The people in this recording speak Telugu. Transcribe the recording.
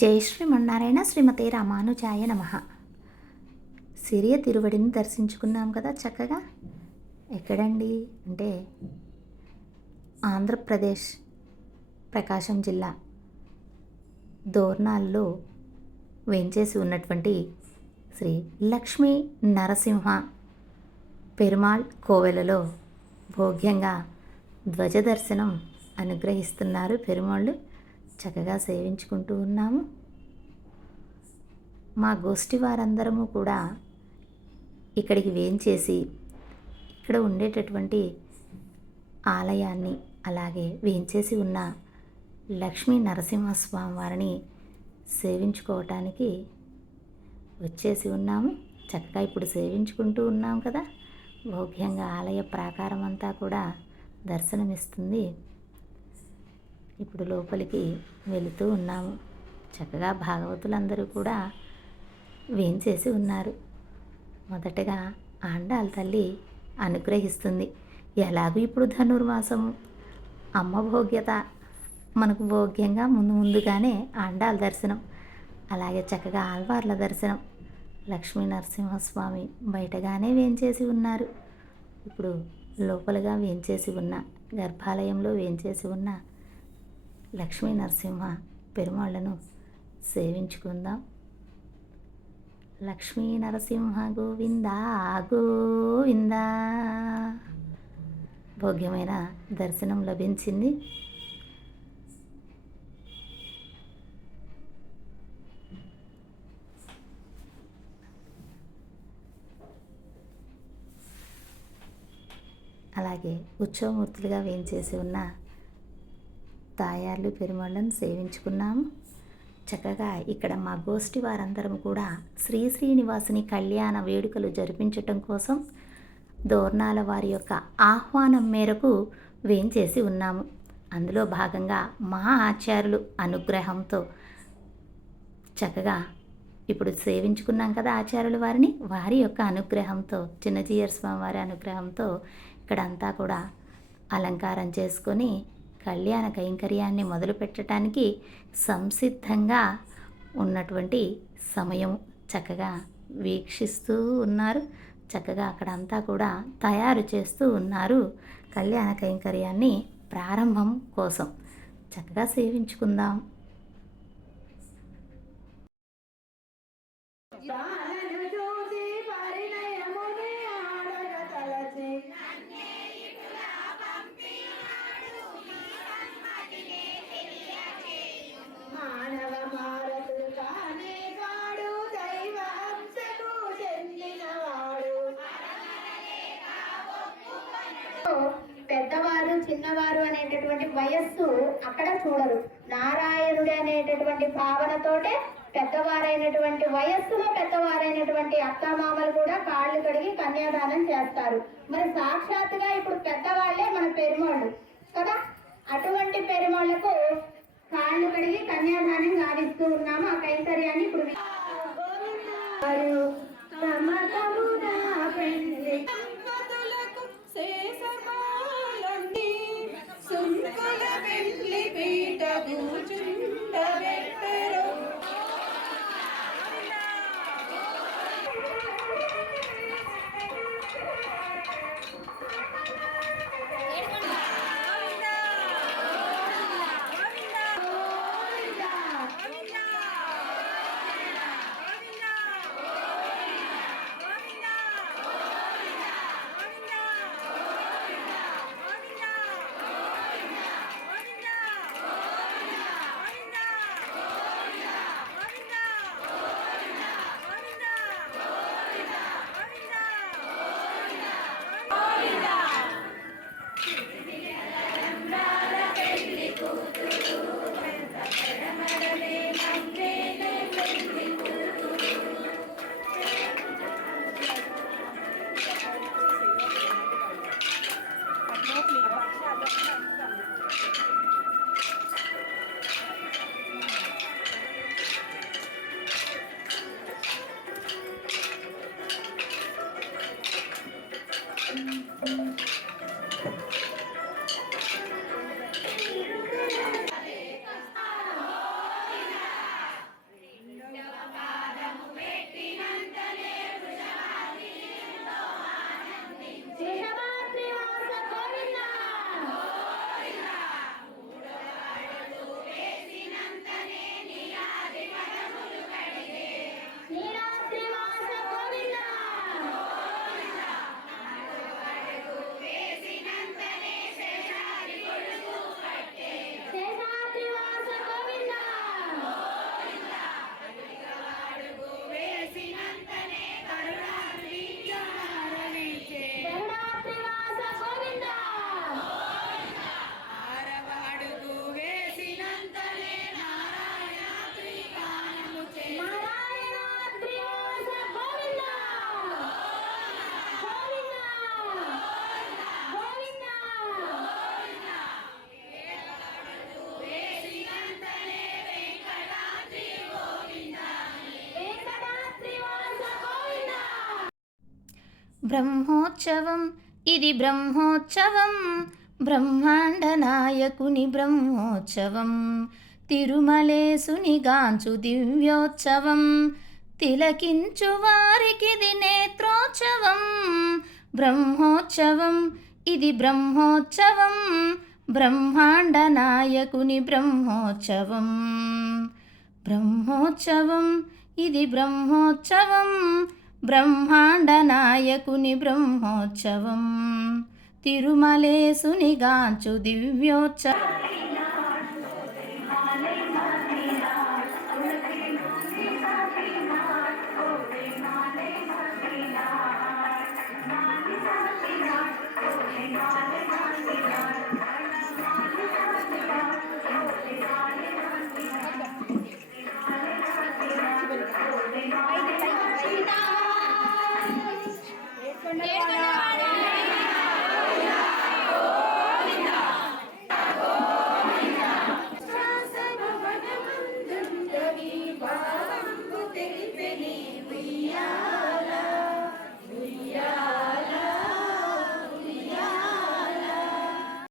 జై శ్రీమన్నారాయణ శ్రీమతే రామానుజాయ నమః. సిరియ తిరువడిని దర్శించుకున్నాం కదా చక్కగా. ఎక్కడండి అంటే ఆంధ్రప్రదేశ్ ప్రకాశం జిల్లా దోర్నాల్లో వేంచేసి ఉన్నటువంటి శ్రీ లక్ష్మీ నరసింహ పెరుమాళ్ కోవెలలో భోగ్యంగా ధ్వజ దర్శనం అనుగ్రహిస్తున్నారు పెరుమాళ్ళు. చక్కగా సేవించుకుంటూ ఉన్నాము. మా గోష్ఠి వారందరము కూడా ఇక్కడికి వేంచేసి ఇక్కడ ఉండేటటువంటి ఆలయాన్ని అలాగే వేంచేసి ఉన్న లక్ష్మీ నరసింహస్వామి వారిని సేవించుకోవటానికి వచ్చేసి ఉన్నాము. చక్కగా ఇప్పుడు సేవించుకుంటూ ఉన్నాం కదా. భోగ్యంగా ఆలయ ప్రాకారం అంతా కూడా దర్శనమిస్తుంది. ఇప్పుడు లోపలికి వెళుతూ ఉన్నాము. చక్కగా భాగవతులందరూ కూడా వేంచేసి ఉన్నారు. మొదటగా ఆండాళ్ళ తల్లి అనుగ్రహిస్తుంది. ఎలాగూ ఇప్పుడు ధనుర్మాసము, అమ్మ భోగ్యత మనకు భోగ్యంగా ముందుగానే ఆండాళ్ళ దర్శనం, అలాగే చక్కగా ఆల్వార్ల దర్శనం. లక్ష్మీ నరసింహస్వామి బయటగానే వేంచేసి ఉన్నారు. ఇప్పుడు లోపలగా వేంచేసి ఉన్న గర్భాలయంలో వేంచేసి ఉన్న లక్ష్మీ నరసింహ పెరుమాళ్లను సేవించుకుందాం. లక్ష్మీ నరసింహ గోవింద గోవింద. భోగ్యమైన దర్శనం లభించింది. అలాగే ఉత్సవమూర్తులుగా వేంచేసి ఉన్న తాయార్లు పెరుమాళ్ళను సేవించుకున్నాము. చక్కగా ఇక్కడ మా గోష్ఠి వారందరం కూడా శ్రీ శ్రీనివాసుని కళ్యాణ వేడుకలు జరిపించటం కోసం దోర్నాల వారి యొక్క ఆహ్వానం మేరకు వేంచేసి ఉన్నాము. అందులో భాగంగా మా ఆచార్యులు అనుగ్రహంతో చక్కగా ఇప్పుడు సేవించుకున్నాం కదా ఆచార్యుల వారిని. వారి యొక్క అనుగ్రహంతో చిన్నజీయర్ స్వామి వారి అనుగ్రహంతో ఇక్కడంతా కూడా అలంకారం చేసుకొని కళ్యాణ కైంకర్యాన్ని మొదలు పెట్టడానికి సంసిద్ధంగా ఉన్నటువంటి సమయం. చక్కగా వీక్షిస్తూ ఉన్నారు. చక్కగా అక్కడంతా కూడా తయారు చేస్తూ ఉన్నారు కళ్యాణ కైంకర్యాన్ని ప్రారంభం కోసం. చక్కగా సేవించుకుందాం. పెద్దవారు చిన్నవారు అనేటటువంటి వయస్సు అక్కడ చూడరు. నారాయణుడు అనేటటువంటి భావనతోటే పెద్దవారైనటువంటి వయస్సులో పెద్దవారైనటువంటి అత్తమామలు కూడా కాళ్ళు కడిగి కన్యాదానం చేస్తారు. మరి సాక్షాత్తుగా ఇప్పుడు పెద్దవాళ్లే మన పెరుమాళ్ళు కదా. అటువంటి పెరుమాళ్లకు కాళ్ళు కడిగి కన్యాదానం గావిస్తూ ఉన్నాము. ఆ కైంకర్యాన్ని ఇప్పుడు బ్రహ్మోత్సవం ఇది బ్రహ్మోత్సవం, బ్రహ్మాండ నాయకుని బ్రహ్మోత్సవం, తిరుమలేసుని గాంచు దివ్యోత్సవం, తిలకించు వారికిది నేత్రోత్సవం. బ్రహ్మోత్సవం ఇది బ్రహ్మోత్సవం, బ్రహ్మాండ నాయకుని బ్రహ్మోత్సవం. బ్రహ్మోత్సవం ఇది బ్రహ్మోత్సవం, బ్రహ్మాండ నాయకుని బ్రహ్మోత్సవం, తిరుమలేసుని గాంచు దివ్యోత్సవం. ఏడుకొండలవాడ